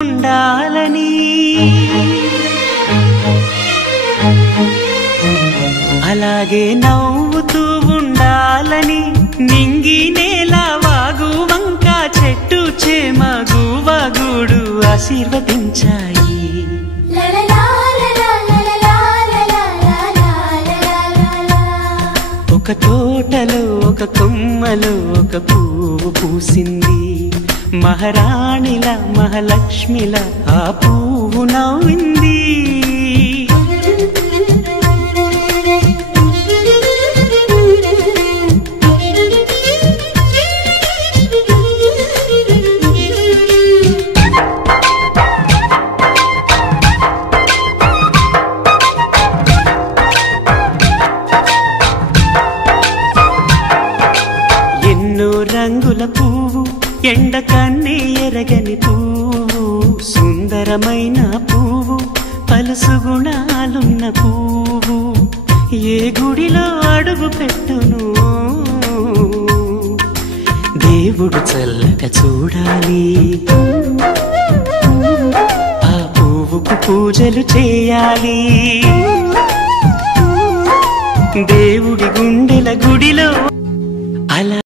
ఉండాలని అలాగే నవ్వుతూ ఉండాలని నింగి నేల వాగు వంక చెట్టు చేమ గువగూడు ఆశీర్వదించాయి. ఒక తోటలో ఒక కొమ్మలో ఒక పువ్వు పూసింది. మహారాణిలా మహాలక్ష్మిలా ఆ పువ్వు నవ్వింది. ఎన్నో రంగుల పువ్వు ఎండ కన్నే ఎరగని పువ్వు సుందరమైన పువ్వు పలుసు గుణాలున్న పువ్వు ఏ గుడిలో అడుగు పెట్టును దేవుడు చల్లగా చూడాలి. ఆ పువ్వుకు పూజలు చేయాలి. దేవుడి గుండెల గుడిలో అలా